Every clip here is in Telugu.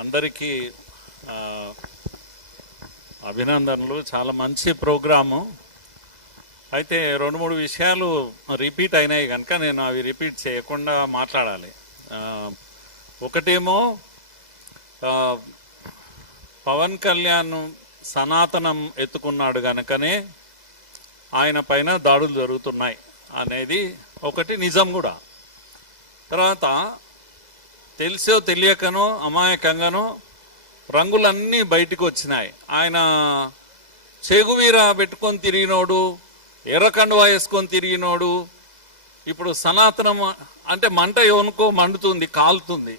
అందరికీ అభినందనలు. చాలా మంచి ప్రోగ్రాము. అయితే 2-3 విషయాలు రిపీట్ అయినాయి కనుక నేను అవి రిపీట్ చేయకుండా మాట్లాడాలి. ఒకటేమో పవన్ కళ్యాణ్ సనాతనం ఎత్తుకున్నాడు కనుకనే ఆయన పైన దాడులు జరుగుతున్నాయి అనేది ఒకటి నిజం కూడా. తర్వాత తెలిసో తెలియకనో అమాయకంగానో రంగులన్నీ బయటకు వచ్చినాయి. ఆయన చెగువీర పెట్టుకొని తిరిగినోడు, ఎర్రకండువా వేసుకొని తిరిగినోడు ఇప్పుడు సనాతనం అంటే మంట ఎవనుకో మండుతుంది, కాలుతుంది.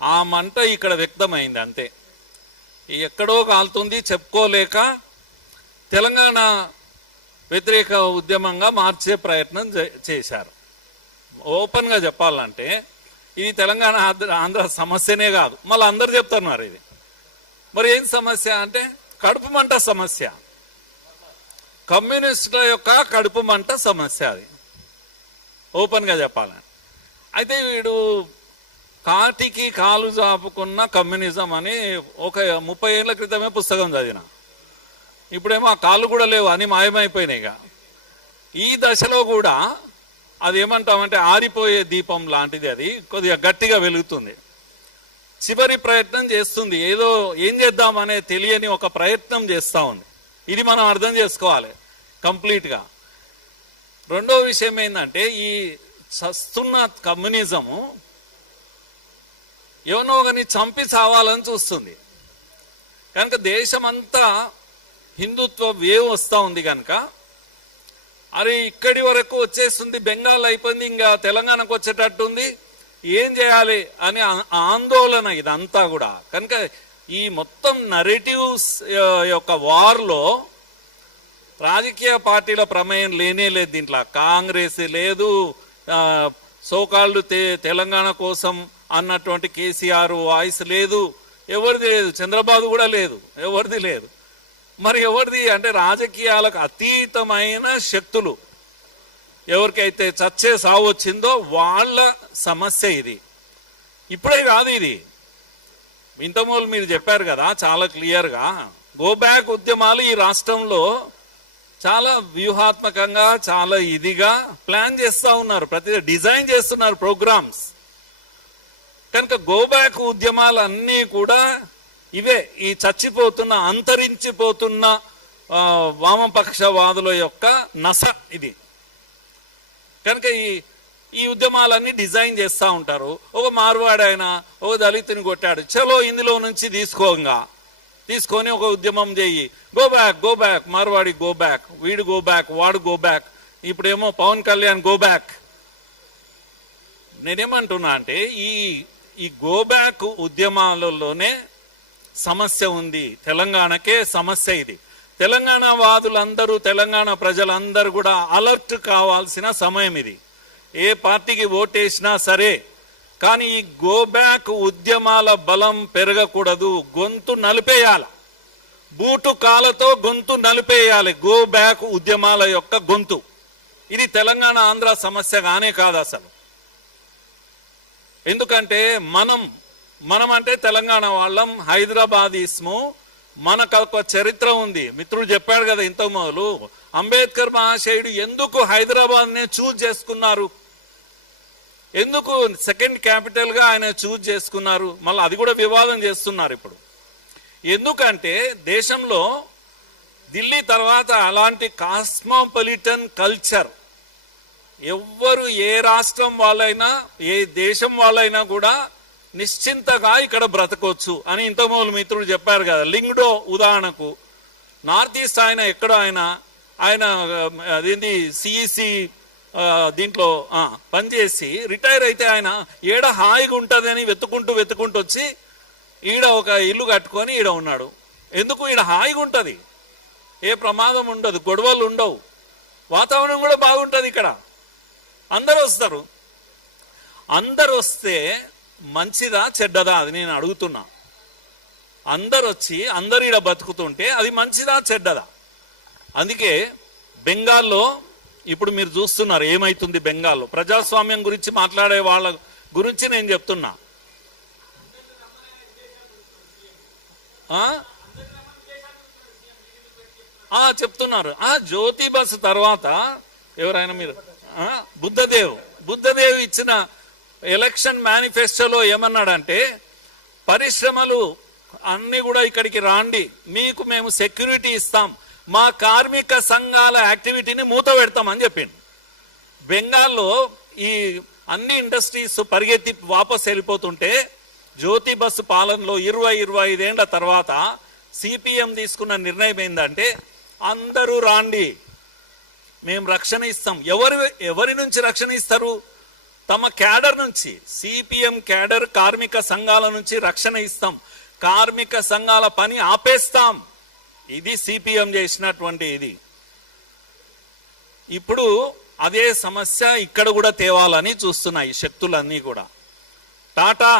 ఆ మంట ఇక్కడ వ్యక్తమైంది అంతే. ఎక్కడో కాలుతుంది చెప్పుకోలేక తెలంగాణ వ్యతిరేక ఉద్యమంగా మార్చే ప్రయత్నం చేశారు. ఓపెన్గా చెప్పాలంటే ఇది తెలంగాణ ఆంధ్ర సమస్యనే కాదు, మళ్ళీ అందరు చెప్తున్నారు ఇది. మరి ఏం సమస్య అంటే కడుపు మంట సమస్య, కమ్యూనిస్టుల యొక్క కడుపు మంట సమస్య, అది ఓపెన్గా చెప్పాలని. అయితే వీడు కాటికి కాలు చాపుకున్న కమ్యూనిజం అని ఒక 30 ఏళ్ల క్రితమే పుస్తకం చదివిన. ఇప్పుడేమో ఆ కాళ్ళు కూడా లేవు, అని మాయమైపోయినాయిగా. ఈ దశలో కూడా అది ఏమంటామంటే ఆరిపోయే దీపం లాంటిది, అది కొద్దిగా గట్టిగా వెలుగుతుంది. చివరి ప్రయత్నం చేస్తుంది, ఏదో ఏం చేద్దామనే తెలియని ఒక ప్రయత్నం చేస్తూ ఉంది. ఇది మనం అర్థం చేసుకోవాలి కంప్లీట్గా. రెండో విషయం ఏంటంటే ఈ చస్తున్న కమ్యూనిజము ఎవనో ఒకని చంపి చావాలని చూస్తుంది కనుక దేశమంతా హిందుత్వ వేవ్ వస్తూ ఉంది కనుక అరే ఇక్కడి వరకు వచ్చేస్తుంది, బెంగాల్ అయిపోయింది, ఇంకా తెలంగాణకు వచ్చేటట్టుంది, ఏం చేయాలి అని ఆందోళన ఇదంతా కూడా. కనుక ఈ మొత్తం నరేటివ్స్ యొక్క వార్లో రాజకీయ పార్టీల ప్రమేయం లేనే లేదు. దీంట్లో కాంగ్రెస్ లేదు, సోకాళ్ళు తెలంగాణ కోసం అన్నటువంటి కేసీఆర్ వాయిస్ లేదు, ఎవరిది లేదు, చంద్రబాబు కూడా లేదు, ఎవరిది లేదు. మరి ఎవరిది అంటే రాజకీయాలకు అతీతమైన శక్తులు ఎవరికైతే చచ్చే సావు వచ్చిందో వాళ్ళ సమస్య ఇది. ఇప్పుడే కాదు ఇది, ఇంతమూలు మీరు చెప్పారు కదా చాలా క్లియర్గా. గో బ్యాక్ ఉద్యమాలు ఈ రాష్ట్రంలో చాలా వ్యూహాత్మకంగా చాలా ఇదిగా ప్లాన్ చేస్తూ ఉన్నారు, ప్రతి డిజైన్ చేస్తున్నారు ప్రోగ్రామ్స్. కనుక గో బ్యాక్ ఉద్యమాలు అన్నీ కూడా ఇవే, ఈ చచ్చిపోతున్న అంతరించిపోతున్న వామపక్షవాదుల యొక్క నస ఇది. కనుక ఈ ఉద్యమాలన్నీ డిజైన్ చేస్తూ ఉంటారు. ఒక మార్వాడి ఆయన ఒక దళితుని కొట్టాడు, చలో ఇందులో నుంచి తీసుకొని ఒక ఉద్యమం చేయి, go back Marwari go back, వీడు గో బ్యాక్, వాడు గో బ్యాక్, ఇప్పుడేమో పవన్ కళ్యాణ్ గో బ్యాక్. నేనేమంటున్నా అంటే ఈ గో బ్యాక్ ఉద్యమాలలోనే సమస్య ఉంది, తెలంగాణకే సమస్య ఇది. తెలంగాణ వాదులందరూ, తెలంగాణ ప్రజలందరూ కూడా అలర్ట్ కావాల్సిన సమయం ఇది. ఏ పార్టీకి ఓటేసినా సరే, కానీ ఈ గో బ్యాక్ ఉద్యమాల బలం పెరగకూడదు, గొంతు నలిపేయాలి, బూటు కాలతో గొంతు నలిపేయాలి గో బ్యాక్ ఉద్యమాల యొక్క గొంతు. ఇది తెలంగాణ ఆంధ్ర సమస్య గానే కాదు అసలు. ఎందుకంటే మనం అంటే తెలంగాణ వాళ్ళం, హైదరాబాద్ ఇస్ము, మనకు ఒక చరిత్ర ఉంది. మిత్రుడు చెప్పాడు కదా ఇంతకు మొదలు, అంబేద్కర్ మహాశయుడు ఎందుకు హైదరాబాద్నే చూజ్ చేసుకున్నారు, ఎందుకు సెకండ్ క్యాపిటల్ గా ఆయన చూజ్ చేసుకున్నారు, మళ్ళీ అది కూడా వివాదం చేస్తున్నారు ఇప్పుడు. ఎందుకంటే దేశంలో ఢిల్లీ తర్వాత అలాంటి కాస్మోపాలిటన్ కల్చర్ ఎవ్వరు, ఏ రాష్ట్రం వాళ్ళైనా ఏ దేశం వాళ్ళైనా కూడా నిశ్చింతగా ఇక్కడ బ్రతకొచ్చు అని ఇంతమూలు మిత్రుడు చెప్పారు కదా. లింగ్డో ఉదాహరణకు, నార్త్ ఈస్ట్ ఆయన ఎక్కడో ఆయన అదేంటి సిఈసి దీంట్లో పనిచేసి రిటైర్ అయితే ఆయన ఏడ హాయిగా ఉంటుందని వెతుకుంటూ వచ్చి ఈడ ఒక ఇల్లు కట్టుకొని ఈడ ఉన్నాడు. ఎందుకు? ఈడ హాయిగా ఉంటుంది, ఏ ప్రమాదం ఉండదు, గొడవలు ఉండవు, వాతావరణం కూడా బాగుంటుంది. ఇక్కడ అందరూ వస్తారు. అందరు వస్తే మంచిదా చెడ్డదా అది నేను అడుగుతున్నా. అందరు వచ్చి అందరు ఈడ బతుకుతుంటే అది మంచిదా చెడ్డదా? అందుకే బెంగాల్లో ఇప్పుడు మీరు చూస్తున్నారు ఏమైతుంది బెంగాల్లో. ప్రజాస్వామ్యం గురించి మాట్లాడే వాళ్ళ గురించి నేను చెప్తున్నా. చెప్తున్నారు. జ్యోతి బస్ తర్వాత ఎవరైనా మీరు బుద్ధదేవ్ ఇచ్చిన ఎలక్షన్ మేనిఫెస్టోలో ఏమన్నాడంటే, పరిశ్రమలు అన్ని కూడా ఇక్కడికి రాండి, మీకు మేము సెక్యూరిటీ ఇస్తాం, మా కార్మిక సంఘాల యాక్టివిటీని మూత పెడతామని చెప్పిండు. బెంగాల్లో ఈ అన్ని ఇండస్ట్రీస్ పరిగెత్తి వాపస్ వెళ్ళిపోతుంటే జ్యోతి బస్సు పాలనలో 20-25 ఏళ్ల తర్వాత సిపిఎం తీసుకున్న నిర్ణయం ఏంటంటే, అందరూ రాండి, మేము రక్షణ ఇస్తాం. ఎవరి నుంచి రక్షణ ఇస్తారు? తమ క్యాడర్ నుంచి. సిపిఎం క్యాడర్ కార్మిక సంఘాల నుంచి రక్షణ ఇస్తాం, కార్మిక సంఘాల పని ఆపేస్తాం. ఇది సిపిఎం చేసినటువంటి ఇది. ఇప్పుడు అదే సమస్య ఇక్కడ కూడా తేవాలని చూస్తున్నాయి శక్తులన్నీ కూడా. టాటా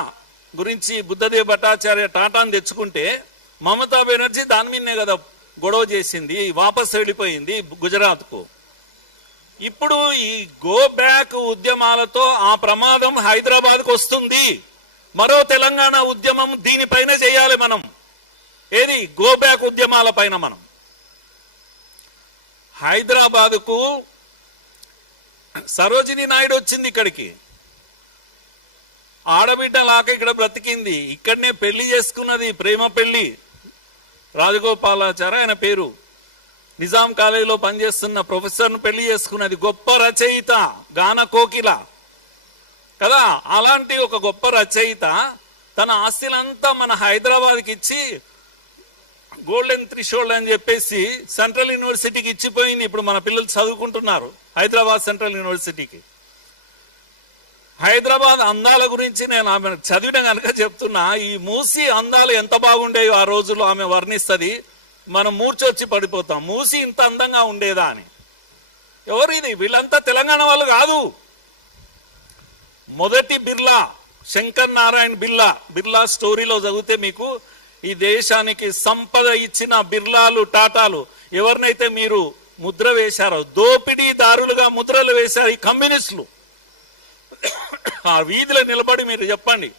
గురించి బుద్ధదేవ్ భట్టాచార్య టాటాను తెచ్చుకుంటే మమతా బెనర్జీ దాని మీదనే కదా గొడవ చేసింది, వాపస్ వెళ్ళిపోయింది గుజరాత్కు. ఇప్పుడు ఈ గో బ్యాక్ ఉద్యమాలతో ఆ ప్రమాదం హైదరాబాద్కు వస్తుంది. మరో తెలంగాణ ఉద్యమం దీనిపైన చేయాలి మనం. ఏది? గో బ్యాక్ ఉద్యమాల పైన మనం. హైదరాబాద్కు సరోజిని నాయుడు వచ్చింది ఇక్కడికి, ఆడబిడ్డ లాక ఇక్కడ బ్రతికింది, ఇక్కడనే పెళ్లి చేసుకున్నది, ప్రేమ పెళ్లి. రాజగోపాలాచారి ఆయన పేరు, నిజాం కాలేజీలో పనిచేస్తున్న ప్రొఫెసర్ను పెళ్లి చేసుకున్నది. గొప్ప రచయిత, గాన కోకిల కదా. అలాంటి ఒక గొప్ప రచయిత తన ఆస్తిలంతా మన హైదరాబాద్కి ఇచ్చి గోల్డెన్ థ్రెషోల్డ్ అని చెప్పేసి సెంట్రల్ యూనివర్సిటీకి ఇచ్చిపోయింది. ఇప్పుడు మన పిల్లలు చదువుకుంటున్నారు హైదరాబాద్ సెంట్రల్ యూనివర్సిటీకి. హైదరాబాద్ అందాల గురించి నేను ఆమె చదివిన కనుక చెప్తున్నా. ఈ మూసి అందాలు ఎంత బాగుండేవి ఆ రోజుల్లో ఆమె వర్ణిస్తుంది. మనం మూర్చొచ్చి పడిపోతాం, మూసి ఇంత అందంగా ఉండేదా అని. ఎవరు ఇది? వీళ్ళంతా తెలంగాణ వాళ్ళు కాదు. మొదటి బిర్లా శంకర్ నారాయణ బిర్లా స్టోరీలో చదివితే మీకు ఈ దేశానికి సంపద ఇచ్చిన బిర్లాలు, టాటాలు ఎవరినైతే మీరు ముద్ర వేశారో, దోపిడీదారులుగా ముద్రలు వేశారు ఈ కమ్యూనిస్టులు. ఆ వీధిలో నిలబడి మీరు చెప్పండి,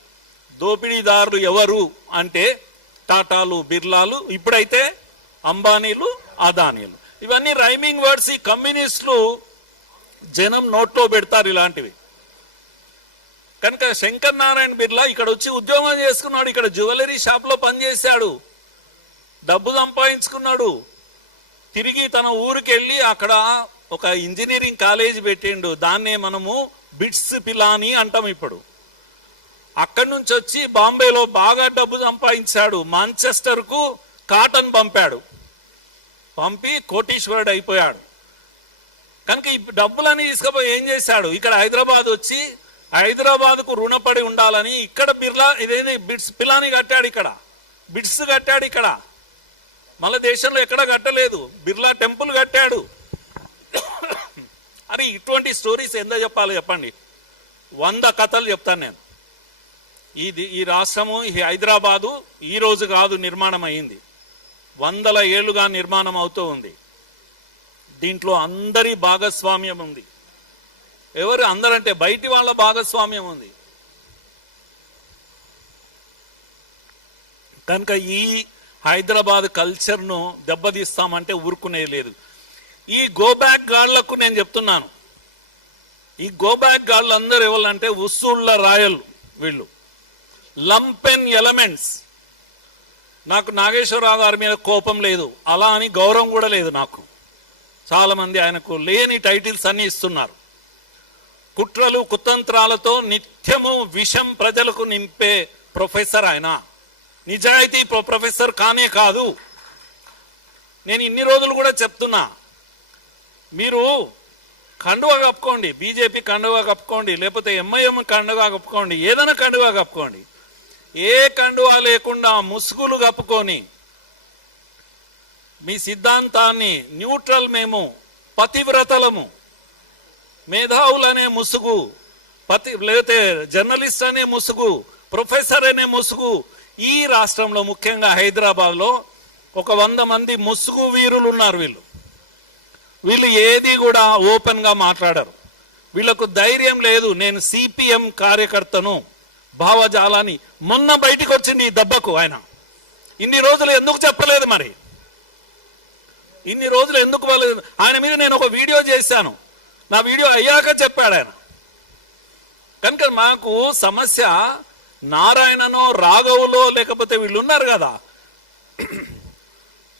దోపిడీదారులు ఎవరు అంటే టాటాలు, బిర్లాలు, ఇప్పుడైతే అంబానీలు, అదానీలు. ఇవన్నీ రైమింగ్ వర్డ్స్. ఈ కమ్యూనిస్టులు జనం నోట్లో పెడతారు ఇలాంటివి. కనుక శంకర్ నారాయణ బిర్లా ఇక్కడ వచ్చి ఉద్యోగం చేసుకున్నాడు, ఇక్కడ జ్యువెలరీ షాప్లో పనిచేశాడు, డబ్బు సంపాదించుకున్నాడు. తిరిగి తన ఊరికి వెళ్ళి అక్కడ ఒక ఇంజనీరింగ్ కాలేజీ పెట్టిండు. దాన్నే మనము బిట్స్ పిలాని అంటాం ఇప్పుడు. అక్కడి నుంచి వచ్చి బాంబేలో బాగా డబ్బు సంపాదించాడు. మాంచెస్టర్కు కాటన్ పంపాడు, పంపి కోటీశ్వరుడు అయిపోయాడు. కనుక ఈ డబ్బులని తీసుకుపోయి ఏం చేశాడు? ఇక్కడ హైదరాబాద్ వచ్చి హైదరాబాద్కు రుణపడి ఉండాలని ఇక్కడ బిర్లా ఇదేంటి బిట్స్ పిలాని కట్టాడు, ఇక్కడ బిట్స్ కట్టాడు. ఇక్కడ మళ్ళీ దేశంలో ఎక్కడ కట్టలేదు. బిర్లా టెంపుల్ కట్టాడు. అరే ఇటువంటి స్టోరీస్ ఎంత చెప్పాలో చెప్పండి. 100 కథలు చెప్తాను నేను. ఈ రాష్ట్రము, ఈ హైదరాబాదు ఈ రోజు కాదు నిర్మాణం అయింది, 100 ఏళ్లుగా నిర్మాణం అవుతూ ఉంది. దీంట్లో అందరి భాగస్వామ్యం ఉంది. ఎవరు అందరంటే బయటి వాళ్ళ భాగస్వామ్యం ఉంది. కనుక ఈ హైదరాబాద్ కల్చర్ను దెబ్బతీస్తామంటే ఊరుకునే లేదు. ఈ గోబ్యాక్ గాళ్లకు నేను చెప్తున్నాను, ఈ గోబ్యాక్ గాళ్ళు అందరూ ఎవరంటే ఉస్సూళ్ళ రాయలు, వీళ్ళు లంపెన్ ఎలిమెంట్స్. నాకు నాగేశ్వరరావు గారి మీద కోపం లేదు, అలా అని గౌరవం కూడా లేదు నాకు. చాలా మంది ఆయనకు లేని టైటిల్స్ అన్ని ఇస్తున్నారు. కుట్రలు కుతంత్రాలతో నిత్యము విషం ప్రజలకు నింపే ప్రొఫెసర్ ఆయన. నిజాయితీ ప్రొఫెసర్ కానే కాదు. నేను ఇన్ని రోజులు కూడా చెప్తున్నా, మీరు కండువా కప్పుకోండి, బీజేపీ కండువా కప్పుకోండి, లేకపోతే ఎంఐఎం కండువా కప్పుకోండి, ఏదైనా కండువా కప్పుకోండి. ఏ కండువా లేకుండా ముసుగులు కప్పుకొని మీ సిద్ధాంతాన్ని న్యూట్రల్, మేము పతివ్రతలము, మేధావులనే ముసుగు, లేకపోతే జర్నలిస్ట్ అనే ముసుగు, ప్రొఫెసర్ అనే ముసుగు. ఈ రాష్ట్రంలో ముఖ్యంగా హైదరాబాద్లో ఒక 100 మంది ముసుగు వీరులు ఉన్నారు. వీళ్ళు ఏది కూడా ఓపెన్ గా మాట్లాడరు. వీళ్ళకు ధైర్యం లేదు. నేను సిపిఎం కార్యకర్తను, భావజాలాన్ని మొన్న బయటికి వచ్చింది ఈ దెబ్బకు ఆయన. ఇన్ని రోజులు ఎందుకు చెప్పలేదు మరి? ఇన్ని రోజులు ఎందుకు ఆయన మీద నేను ఒక వీడియో చేశాను, నా వీడియో అయ్యాక చెప్పాడు ఆయన. కనుక మాకు సమస్య నారాయణనో రాఘవులో లేకపోతే వీళ్ళు ఉన్నారు కదా,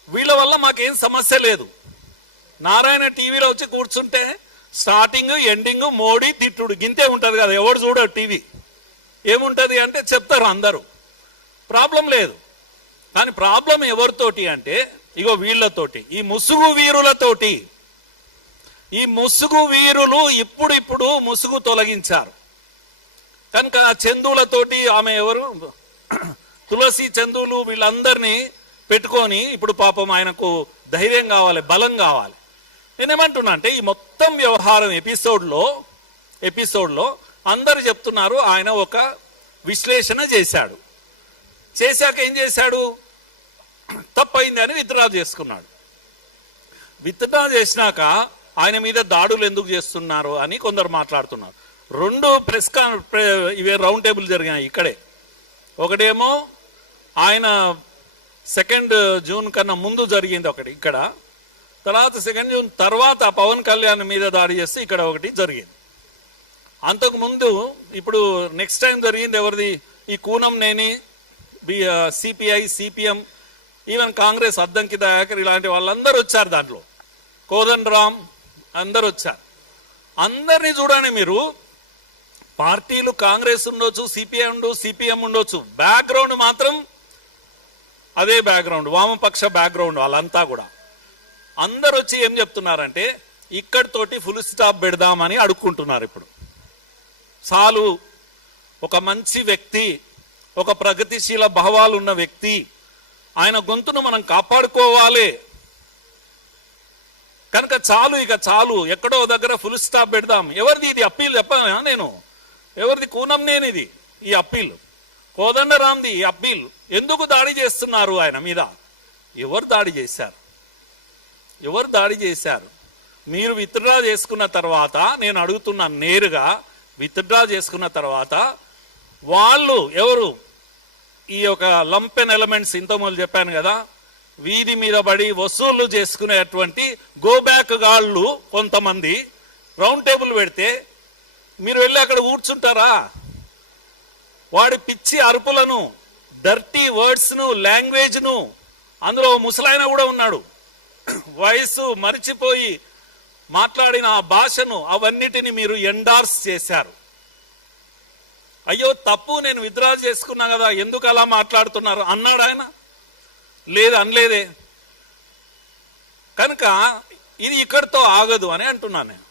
వీళ్ళ వల్ల మాకేం సమస్య లేదు. నారాయణ టీవీలో వచ్చి కూర్చుంటే స్టార్టింగ్ ఎండింగ్ మోడీ తిట్టుడు గింతే ఉంటుంది కదా, ఎవడు చూడడు టీవీ. ఏముంటుంది అంటే చెప్తారు అందరూ, ప్రాబ్లం లేదు. కానీ ప్రాబ్లం ఎవరితోటి అంటే ఇగో వీళ్ళతోటి, ఈ ముసుగు వీరులతోటి. ఈ ముసుగు వీరులు ఇప్పుడు ముసుగు తొలగించారు కనుక చందులతోటి, ఆమె ఎవరు తులసి చందులు వీళ్ళందరినీ పెట్టుకొని ఇప్పుడు పాపం ఆయనకు ధైర్యం కావాలి, బలం కావాలి. నేనేమంటున్నా అంటే ఈ మొత్తం వ్యవహారం ఎపిసోడ్లో అందరు చెప్తున్నారు ఆయన ఒక విశ్లేషణ చేశాడు. చేశాక ఏం చేశాడు? తప్పైంది అని విత్డ్రా చేసుకున్నాడు. విత్డ్రా చేసినాక ఆయన మీద దాడులు ఎందుకు చేస్తున్నారు అని కొందరు మాట్లాడుతున్నారు. 2 ఇవే రౌండ్ టేబుల్ జరిగాయి ఇక్కడే. ఒకటేమో ఆయన 2 జూన్ కన్నా ముందు జరిగింది ఒకటి ఇక్కడ, తర్వాత 2 జూన్ తర్వాత పవన్ కళ్యాణ్ మీద దాడి చేస్తే ఇక్కడ ఒకటి జరిగింది. అంతకుముందు ఇప్పుడు నెక్స్ట్ టైం జరిగింది ఎవరిది? ఈ Kunamneni, CPI, CPM, even Congress Addanki Dayakar ఇలాంటి వాళ్ళందరూ వచ్చారు. దాంట్లో కోదండరామ్ అందరు వచ్చారు. అందరినీ చూడండి మీరు, పార్టీలు కాంగ్రెస్ ఉండొచ్చు, సిపిఎం ఉండొచ్చు, బ్యాక్గ్రౌండ్ మాత్రం అదే బ్యాక్గ్రౌండ్, వామపక్ష బ్యాక్గ్రౌండ్. వాళ్ళంతా కూడా అందరు వచ్చి ఏం చెప్తున్నారంటే ఇక్కడితోటి ఫుల్ స్టాప్ పెడదామని అడుక్కుంటున్నారు. ఇప్పుడు చాలు, ఒక మంచి వ్యక్తి, ఒక ప్రగతిశీల భావాలు ఉన్న వ్యక్తి, ఆయన గొంతును మనం కాపాడుకోవాలి కనుక చాలు, ఇక చాలు, ఎక్కడో దగ్గర ఫుల్ స్టాప్ పెడదాం. ఎవరిది ఇది అప్పీల్ చెప్పానా నేను? ఎవరిది? కూనంనేనిది ఈ అప్పీల్, కోదండరామ్ది ఈ అప్పీల్. ఎందుకు దాడి చేస్తున్నారు ఆయన మీద? ఎవరు దాడి చేశారు? ఎవరు దాడి చేశారు? మీరు విత్డ్రా చేసుకున్న తర్వాత నేను అడుగుతున్నా నేరుగా, విత్డ్రా చేసుకున్న తర్వాత వాళ్ళు ఎవరు? ఈ యొక్క లంపెన్ ఎలిమెంట్స్ ఇంతకుముందు చెప్పాను కదా, వీధి మీద పడి వసూళ్లు చేసుకునేటువంటి గోబ్యాక్ గాళ్ళు కొంతమంది రౌండ్ టేబుల్ పెడితే మీరు వెళ్ళి అక్కడ కూర్చుంటారా? వాడి పిచ్చి అరుపులను, డర్టీ వర్డ్స్ను, లాంగ్వేజ్ను, అందులో ముసలాయన కూడా ఉన్నాడు, వయసు మరిచిపోయి మాట్లాడిన ఆ భాషను, అవన్నిటిని మీరు ఎండార్స్ చేశారు. అయ్యో తప్పు, నేను విత్డ్రా చేసుకున్నా కదా, ఎందుకు అలా మాట్లాడుతున్నారు అన్నాడు ఆయన? లేదు, అనలేదే. కనుక ఇది ఇక్కడితో ఆగదు అని అంటున్నాను నేను.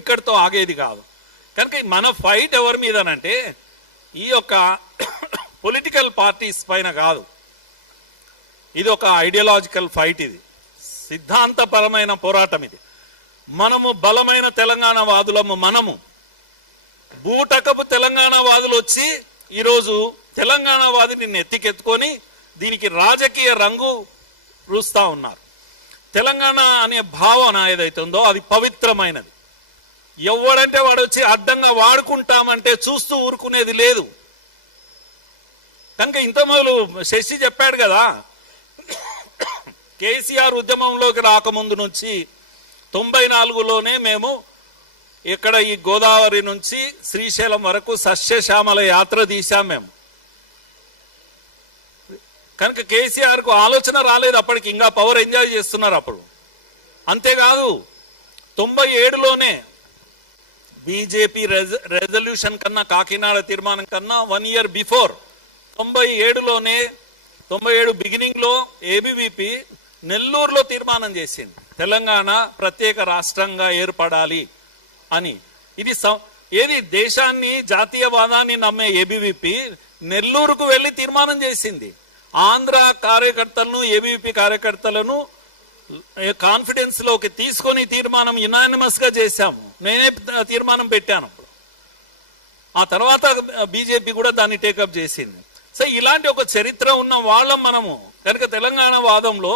ఇక్కడితో ఆగేది కాదు. కనుక మన ఫైట్ ఎవరి మీదనంటే ఈ యొక్క పొలిటికల్ పార్టీస్ పైన కాదు, ఇది ఒక ఐడియాలజికల్ ఫైట్, ఇది సిద్ధాంతపరమైన పోరాటం. ఇది మనము బలమైన తెలంగాణ వాదులము, మనము బూటకపు తెలంగాణ వాదులు వచ్చి ఈరోజు తెలంగాణ వాదిని నెత్తికెత్తుకొని దీనికి రాజకీయ రంగు రూస్తా ఉన్నారు. తెలంగాణ అనే భావన ఏదైతే ఉందో అది పవిత్రమైనది. ఎవడంటే వాడు వచ్చి అడ్డంగా వాడుకుంటామంటే చూస్తూ ఊరుకునేది లేదు. కనుక ఇంత మొదలు శశి చెప్పాడు కదా, కేసీఆర్ ఉద్యమంలోకి రాకముందు నుంచి 94లోనే మేము ఇక్కడ ఈ గోదావరి నుంచి శ్రీశైలం వరకు సస్యశ్యామల యాత్ర తీశాం మేము. కనుక కేసీఆర్కు ఆలోచన రాలేదు అప్పటికి, ఇంకా పవర్ ఎంజాయ్ చేస్తున్నారు అప్పుడు. అంతేకాదు 97లోనే బీజేపీ రెజల్యూషన్ కన్నా, కాకినాడ తీర్మానం కన్నా 1 year బిఫోర్ 97లోనే 97 బిగినింగ్లో ఏబీవీపీ నెల్లూరులో తీర్మానం చేసింది తెలంగాణ ప్రత్యేక రాష్ట్రంగా ఏర్పడాలి అని. ఇది ఏది దేశాన్ని, జాతీయవాదాన్ని నమ్మే ఏబీవీపీ నెల్లూరుకు వెళ్ళి తీర్మానం చేసింది. ఆంధ్ర కార్యకర్తలను, ఏబీవీపీ కార్యకర్తలను కాన్ఫిడెన్స్ లోకి తీసుకొని తీర్మానం యునానిమస్ గా చేశాము. నేనే తీర్మానం పెట్టాను. ఆ తర్వాత బీజేపీ కూడా దాన్ని టేకప్ చేసింది. సో ఇలాంటి ఒక చరిత్ర ఉన్న వాళ్ళం మనము. కనుక తెలంగాణ వాదంలో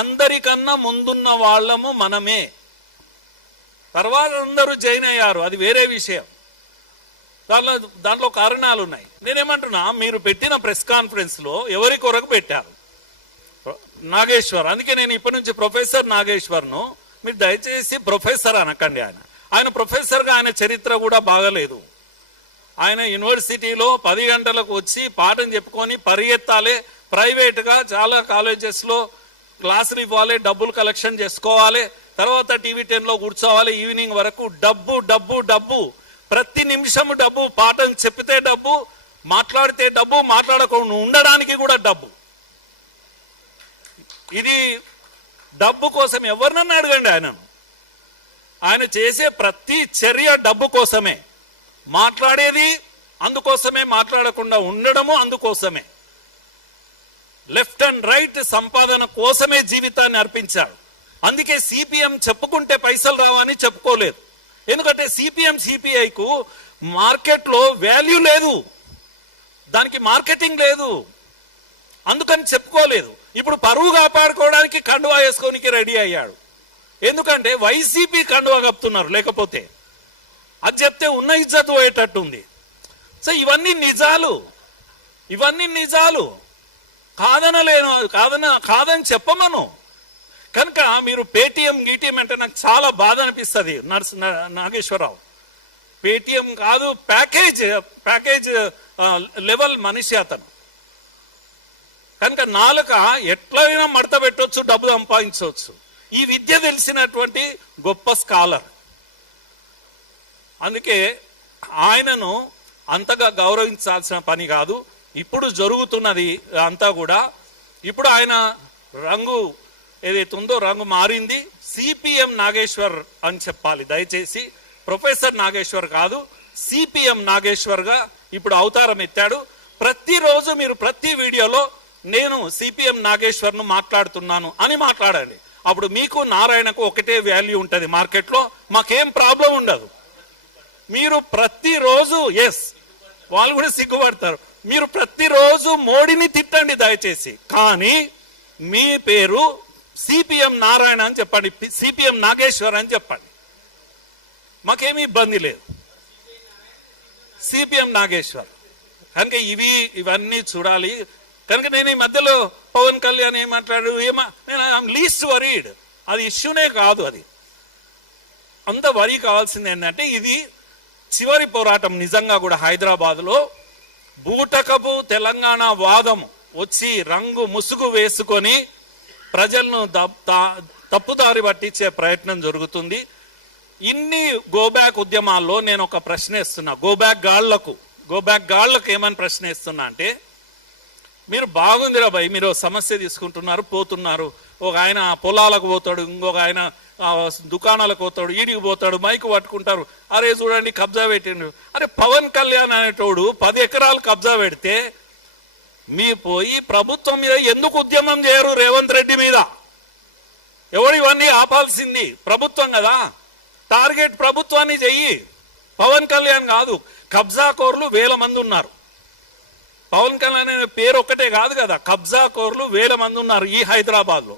అందరికన్నా ముందున్న వాళ్ళము మనమే. తర్వాత అందరూ జైన్ అయ్యారు, అది వేరే విషయం. దాంట్లో కారణాలు ఉన్నాయి. నేనేమంటున్నా, మీరు పెట్టిన ప్రెస్ కాన్ఫరెన్స్ లో ఎవరి కొరకు పెట్టారు? నాగేశ్వర్. అందుకే నేను ఇప్పటి నుంచి ప్రొఫెసర్ నాగేశ్వర్ను మీరు దయచేసి ప్రొఫెసర్ అనకండి. ఆయన ప్రొఫెసర్గా ఆయన చరిత్ర కూడా బాగలేదు. ఆయన యూనివర్సిటీలో 10 గంటలకు వచ్చి పాఠం చెప్పుకొని పరిగెత్తాలి, ప్రైవేట్గా చాలా కాలేజెస్లో క్లాసులు ఇవ్వాలి, డబ్బులు కలెక్షన్ చేసుకోవాలి, తర్వాత టీవీ 10లో కూర్చోవాలి, ఈవినింగ్ వరకు డబ్బు డబ్బు డబ్బు, ప్రతి నిమిషము డబ్బు, పాఠం చెప్పితే డబ్బు, మాట్లాడితే డబ్బు, మాట్లాడకుండా ఉండడానికి కూడా డబ్బు. ఇది డబ్బు కోసం ఎవరినన్నా అడగండి ఆయనను. ఆయన చేసే ప్రతి చర్య డబ్బు కోసమే, మాట్లాడేది అందుకోసమే, మాట్లాడకుండా ఉండడము అందుకోసమే, లెఫ్ట్ అండ్ రైట్ సంపాదన కోసమే జీవితాన్ని అర్పించాడు. అందుకే సిపిఎం చెప్పుకుంటే పైసలు రావని చెప్పుకోలేదు. ఎందుకంటే సిపిఎం సిపిఐకు మార్కెట్లో వాల్యూ లేదు, దానికి మార్కెటింగ్ లేదు, అందుకని చెప్పుకోలేదు. ఇప్పుడు పరువు కాపాడుకోవడానికి కండువా వేసుకోనికి రెడీ అయ్యాడు. ఎందుకంటే వైసీపీ కండువా కప్పుతున్నారు, లేకపోతే అది చెప్తే ఉన్న ఇజ్జత్ పోయేటట్టుంది. సో ఇవన్నీ నిజాలు కాదని చెప్పమను. కనుక మీరు పేటీఎం గీటీఎం అంటే నాకు చాలా బాధ అనిపిస్తుంది. నాగేశ్వరరావు పేటీఎం కాదు, ప్యాకేజ్ లెవెల్ మనిషి అతను. కనుక నాలుక ఎట్లయినా మడత పెట్టవచ్చు, డబ్బు సంపాదించవచ్చు. ఈ విద్య తెలిసినటువంటి గొప్ప స్కాలర్. అందుకే ఆయనను అంతగా గౌరవించాల్సిన పని కాదు. ఇప్పుడు జరుగుతున్నది అంతా కూడా, ఇప్పుడు ఆయన రంగు ఏదైతే ఉందో రంగు మారింది. సిపిఎం నాగేశ్వర్ అని చెప్పాలి దయచేసి, ప్రొఫెసర్ నాగేశ్వర్ కాదు, సిపిఎం నాగేశ్వర్గా ఇప్పుడు అవతారం ఎత్తాడు. ప్రతిరోజు మీరు ప్రతి వీడియోలో నేను సిపిఎం నాగేశ్వర్ను మాట్లాడుతున్నాను అని మాట్లాడండి. అప్పుడు మీకు నారాయణకు ఒకటే వాల్యూ ఉంటుంది మార్కెట్లో, మాకేం ప్రాబ్లం ఉండదు. మీరు ప్రతిరోజు వాళ్ళు కూడా సిగ్గుపడతారు. మీరు ప్రతిరోజు మోడీని తిట్టండి దయచేసి, కానీ మీ పేరు సిపిఎం నారాయణ అని చెప్పండి, సిపిఎం నాగేశ్వర్ అని చెప్పండి, మాకేమీ ఇబ్బంది లేదు. సిపిఎం నాగేశ్వర్. కనుక ఇవన్నీ చూడాలి. కనుక నేను ఈ మధ్యలో పవన్ కళ్యాణ్ ఏం మాట్లాడు, నేను ఐఎమ్ లీస్ట్ వరీడ్, అది ఇష్యూనే కాదు. అది అంత వరీ కావాల్సింది ఏంటంటే, ఇది చివరి పోరాటం నిజంగా కూడా. హైదరాబాద్లో బూటకపు తెలంగాణ వాదం వచ్చి రంగు ముసుగు వేసుకొని ప్రజలను తప్పుదారి పట్టించే ప్రయత్నం జరుగుతుంది. ఇన్ని గోబ్యాక్ ఉద్యమాల్లో నేను ఒక ప్రశ్న ఇస్తున్నా, గోబ్యాక్ గాళ్లకు ఏమని ప్రశ్న ఇస్తున్నా అంటే, మీరు బాగుందిరా భయ్, మీరు సమస్య తీసుకుంటున్నారు, పోతున్నారు. ఒక ఆయన పొలాలకు పోతాడు, ఇంకొక ఆయన దుకాణాలకు పోతాడు, ఈడికి పోతాడు, మైకు పట్టుకుంటారు, అరే చూడండి కబ్జా పెట్టిండు. అరే పవన్ కళ్యాణ్ అనేటోడు 10 ఎకరాలు కబ్జా పెడితే మీ పోయి ప్రభుత్వం మీద ఎందుకు ఉద్యమం చేయరు? రేవంత్ రెడ్డి మీద ఎవరు ఇవన్నీ ఆపాల్సింది? ప్రభుత్వం కదా, టార్గెట్ ప్రభుత్వాన్ని చెయ్యి, పవన్ కళ్యాణ్ కాదు. కబ్జా కోర్లు 1000 మంది ఉన్నారు. పవన్ కళ్యాణ్ అనే పేరు ఒక్కటే కాదు కదా, కబ్జా కోర్లు 1000 మంది ఉన్నారు ఈ హైదరాబాద్ లో.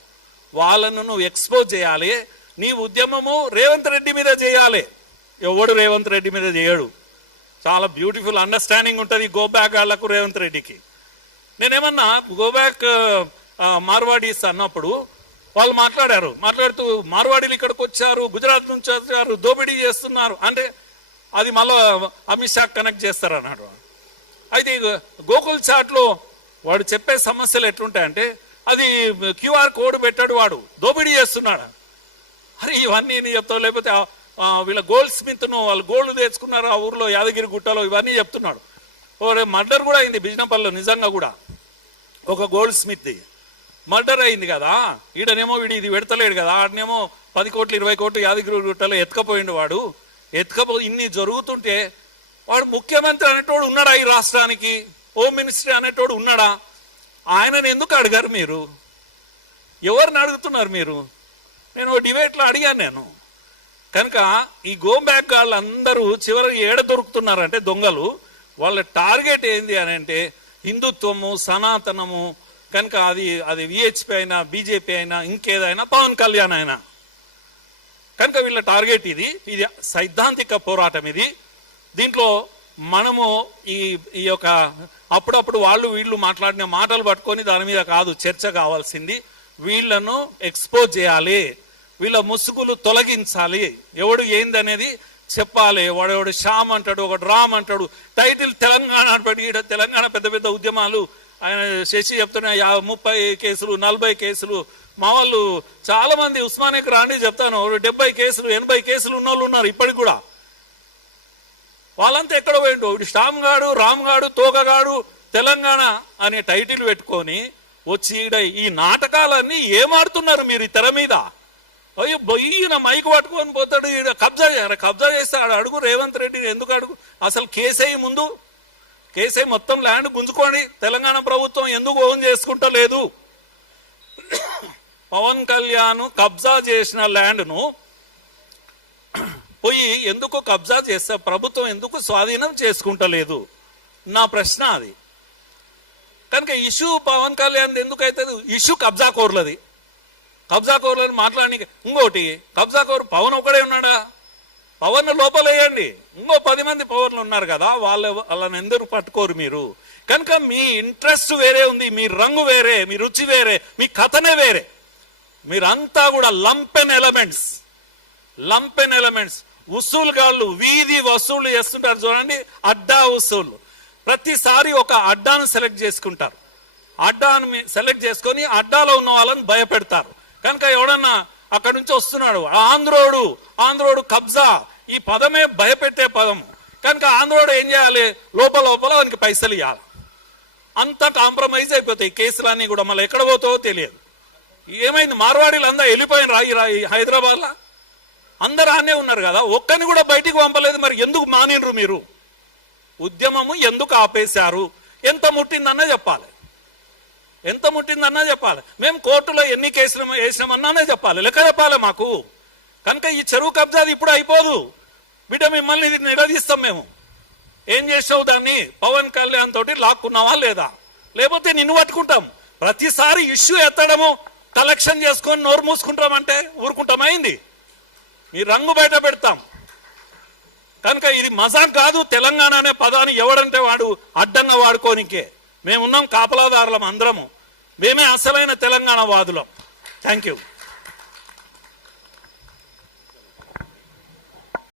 వాళ్ళను నువ్వు ఎక్స్పోజ్ చేయాలి. నీ ఉద్యమము రేవంత్ రెడ్డి మీద చేయాలి. ఎవడు రేవంత్ రెడ్డి మీద చేయడు. చాలా బ్యూటిఫుల్ అండర్స్టాండింగ్ ఉంటుంది గోబ్యాక్ వాళ్ళకు రేవంత్ రెడ్డికి. నేనేమన్నా గోబ్యాక్ మార్వాడీస్ అన్నప్పుడు వాళ్ళు మాట్లాడుతూ మార్వాడీలు ఇక్కడికి వచ్చారు, గుజరాత్ నుంచి వచ్చారు, దోపిడీ చేస్తున్నారు అంటే అది మళ్ళీ అమిత్ షా కనెక్ట్ చేస్తారు అన్నాడు. అయితే గోకుల్ చాట్లో వాడు చెప్పే సమస్యలు ఎట్లుంటాయంటే, అది క్యూఆర్ కోడ్ పెట్టాడు, వాడు దోపిడీ చేస్తున్నాడు. అరే ఇవన్నీ నేను చెప్తావు, లేకపోతే వీళ్ళ గోల్డ్ స్మిత్ను వాళ్ళు గోల్డ్ తెచ్చుకున్నారు ఆ ఊర్లో యాదగిరి గుట్టలో, ఇవన్నీ చెప్తున్నాడు. మర్డర్ కూడా అయింది బిజినపల్లిలో, నిజంగా కూడా ఒక గోల్డ్ స్మిత్ మర్డర్ అయింది కదా. ఈడనేమో ఇది పెడతలేడు కదా, ఆడనేమో 10 కోట్లు 20 కోట్లు యాదగిరి గుట్టలో ఎత్తుకపోయిండు. వాడు ఇన్ని జరుగుతుంటే వాడు ముఖ్యమంత్రి అనేటోడు ఉన్నాడా ఈ రాష్ట్రానికి? హోమ్ మినిస్టర్ అనేటోడు ఉన్నాడా? ఆయనను ఎందుకు అడిగారు మీరు? ఎవరిని అడుగుతున్నారు మీరు? నేను డిబేట్లో అడిగాను నేను. కనుక ఈ గోబ్యాక్ వాళ్ళందరూ చివరికి ఏడ దొరుకుతున్నారంటే దొంగలు, వాళ్ళ టార్గెట్ ఏంది అని అంటే హిందుత్వము, సనాతనము. కనుక అది విహెచ్పి అయినా, బీజేపీ అయినా, ఇంకేదైనా, పవన్ కళ్యాణ్ అయినా. కనుక వీళ్ళ టార్గెట్ ఇది సైద్ధాంతిక పోరాటం ఇది. దీంట్లో మనము ఈ ఈ యొక్క అప్పుడప్పుడు వాళ్ళు వీళ్ళు మాట్లాడిన మాటలు పట్టుకొని దాని మీద కాదు చర్చ కావాల్సింది. వీళ్ళను ఎక్స్పోజ్ చేయాలి, వీళ్ళ ముసుగులు తొలగించాలి, ఎవడు ఏందనేది చెప్పాలి. వాడెవడు శ్యామ్ అంటాడు, ఒకడు రామ్ అంటాడు, టైటిల్ తెలంగాణ అంటాడు. ఈడ తెలంగాణ పెద్ద పెద్ద ఉద్యమాలు ఆయన శశి చెప్తున్నా 30 కేసులు 40 కేసులు. మా వాళ్ళు చాలా మంది ఉస్మానియాకి రాండి చెప్తాను, 70 కేసులు 80 కేసులు ఉన్న వాళ్ళు ఉన్నారు ఇప్పటికి కూడా. వాళ్ళంతా ఎక్కడ పోయిండు? శ్యామ్ గాడు, రామ్ గాడు, తోకగాడు తెలంగాణ అనే టైటిల్ పెట్టుకొని వచ్చి ఈ నాటకాలన్నీ ఏమాడుతున్నారు మీరు ఈ తెర మీద. అయ్యో ఈయన మైకు పట్టుకొని పోతాడు, ఈడ కబ్జా చేస్తాడు. అడుగు రేవంత్ రెడ్డిని ఎందుకు అడుగు, అసలు కేసై ముందు కేసై మొత్తం ల్యాండ్ గుంజుకొని తెలంగాణ ప్రభుత్వం ఎందుకు ఓన్ చేసుకుంటా లేదు? పవన్ కళ్యాణ్ కబ్జా చేసిన ల్యాండ్ను పోయి ఎందుకు కబ్జా చేస్తా, ప్రభుత్వం ఎందుకు స్వాధీనం చేసుకుంటలేదు? నా ప్రశ్న అది. కనుక ఇష్యూ పవన్ కళ్యాణ్ ఎందుకు అవుతుంది? ఇష్యూ కబ్జా కోర్లది. కబ్జా కోర్లని మాట్లాడి ఇంకోటి, కబ్జా కోరు పవన్ ఒకడే ఉన్నాడా? పవన్ లోపలేయండి, ఇంకో 10 మంది పవర్లు ఉన్నారు కదా, వాళ్ళని ఎందుకు పట్టుకోరు మీరు? కనుక మీ ఇంట్రెస్ట్ వేరే ఉంది, మీ రంగు వేరే, మీ రుచి వేరే, మీ కథనే వేరే. మీరంతా కూడా లంపెన్ ఎలిమెంట్స్, వసూలుగాళ్ళు, వీధి వసూళ్లు చేస్తుంటారు చూడండి, అడ్డా వసూళ్లు. ప్రతిసారి ఒక అడ్డాను సెలెక్ట్ చేసుకుంటారు, అడ్డాను సెలెక్ట్ చేసుకొని అడ్డాలో ఉన్న వాళ్ళని భయపెడతారు. కనుక ఎవడన్నా అక్కడి నుంచి వస్తున్నాడు, ఆంధ్రోడు కబ్జా, ఈ పదమే భయపెట్టే పదము. కనుక ఆంధ్రోడు ఏం చేయాలి? లోపల వానికి పైసలు ఇవ్వాలి. అంతా కాంప్రమైజ్ అయిపోతాయి కేసులన్నీ కూడా. మళ్ళీ ఎక్కడ పోతావో తెలియదు. ఏమైంది? మార్వాడీలు అందరూ వెళ్ళిపోయిన హైదరాబాద్లో అందరూ ఆనే ఉన్నారు కదా, ఒక్కని కూడా బయటికి పంపలేదు. మరి ఎందుకు మానినరు మీరు? ఉద్యమము ఎందుకు ఆపేశారు? ఎంత ముట్టిందన్నా చెప్పాలి, మేము కోర్టులో ఎన్ని కేసులు వేసినామన్నానే చెప్పాలి, లెక్క చెప్పాలి మాకు. కనుక ఈ చెరువు కబ్జాది ఇప్పుడు అయిపోదు బిడ్డ, మిమ్మల్ని నిలదీస్తాం మేము. ఏం చేసావు దాన్ని? పవన్ కళ్యాణ్ తోటి లాక్కున్నావా లేదా? లేకపోతే నిన్ను పట్టుకుంటాం. ప్రతిసారి ఇష్యూ ఎత్తడము, కలెక్షన్ చేసుకొని నోరు మూసుకుంటామంటే ఊరుకుంటామైంది? మీ రంగు బయట పెడతాం. కనుక ఇది మజాక్ కాదు. తెలంగాణ అనే పదాన్ని ఎవడంటే వాడు అడ్డంగా వాడుకోనికే. మేమున్నాం కాపలాదారులం అందరము, మేమే అసలైన తెలంగాణ వాదులం. Thank you.